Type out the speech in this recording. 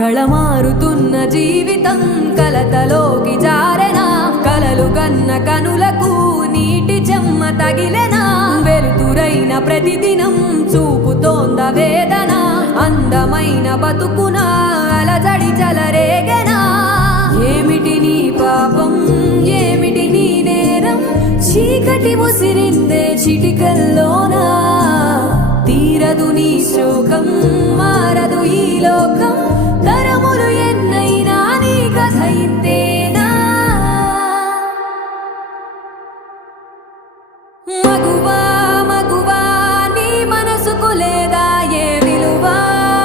కళమారుతున్న జీవితం కలతలోకి జారెనా కలలు కన్న కనులకు నీటి చెమ్మ తగిలెనా వెలుతురైన ప్రతిదినం చూపుతోంద వేదన అందమైన బతుకున అలజడి చలరేగెనా ఏమిటి నీ పాపం ఏమిటి నీ నేరం చీకటి ముసిరిందే చిటికల్లోనా తీరదు నీ శోకం మార